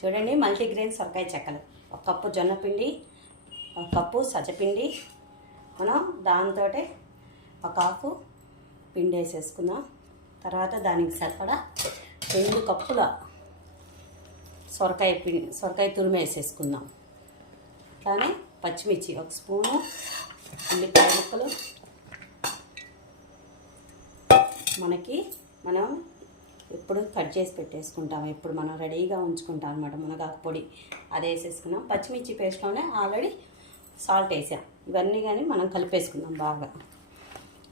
చూడండి, మల్టీగ్రెయిన్ సొరకాయ చెక్కలు. ఒక కప్పు జొన్న పిండి, ఒక కప్పు సజ్జపిండి. మనం దాంతో ఒక హాఫ్ పిండి వేసేసుకుందాం. తర్వాత దానికి సరిపడా 2 కప్పుల సొరకాయ తురుము వేసేసుకుందాం. అట్లానే పచ్చిమిర్చి 1 స్పూను, ఉల్లిపాయ ముక్కలు. మనం ఎప్పుడు కట్ చేసి పెట్టేసుకుంటాం, ఎప్పుడు మనం రెడీగా ఉంచుకుంటాం అనమాట. మునగాకు పొడి అది వేసేసుకున్నాం. పచ్చిమిర్చి పేస్ట్లోనే ఆల్రెడీ సాల్ట్ వేసాం. ఇవన్నీ కానీ మనం కలిపేసుకుందాం. బాగా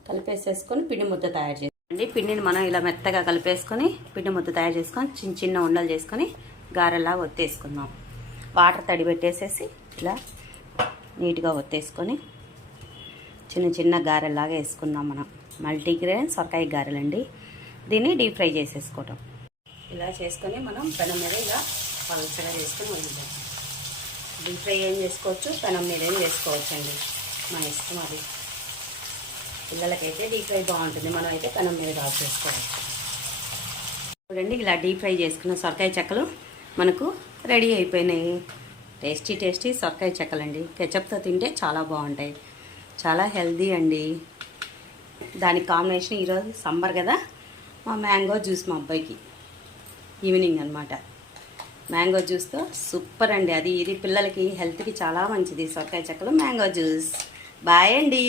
కలిపేసేసుకొని పిండి ముద్ద తయారు చేయండి. పిండిని మనం ఇలా మెత్తగా కలిపేసుకొని పిండి ముద్ద తయారు చేసుకొని చిన్న చిన్న ఉండలు చేసుకొని గారెలా ఒత్తేసుకుందాం. వాటర్ తడి పెట్టేసేసి ఇలా నీట్గా ఒత్తేసుకొని చిన్న చిన్న గారెలాగా వేసుకుందాం. మనం మల్టీగ్రెయిన్ సొరకాయ గారెలండి. దీన్ని డీప్ ఫ్రై చేసేసుకోవటం. ఇలా చేసుకొని మనం పెనం మీద ఇలా పలుచగా చేసుకొని వదిలేద్దాం. డీప్ ఫ్రై ఏం చేసుకోవచ్చు, పెనం మీద ఏం చేసుకోవచ్చు అండి, మన ఇష్టం అది. పిల్లలకైతే డీప్ ఫ్రై బాగుంటుంది, మనం అయితే పెనం మీద ఆఫ్ చేసుకోవచ్చు. చూడండి, ఇలా డీప్ ఫ్రై చేసుకున్న సొరకాయ చెక్కలు మనకు రెడీ అయిపోయినాయి. టేస్టీ సొరకాయ చెక్కలండి. కెచప్తో తింటే చాలా బాగుంటాయి, చాలా హెల్దీ అండి. దానికి కాంబినేషన్ ఈరోజు సమ్మర్ కదా, మా మ్యాంగో జ్యూస్ మా అబ్బాయికి ఈవినింగ్ అనమాట. మ్యాంగో జ్యూస్తో సూపర్ అండి. ఇది పిల్లలకి హెల్త్కి చాలా మంచిది. సొరకాయ చెక్కలు మ్యాంగో జ్యూస్. బాయ్ అండి.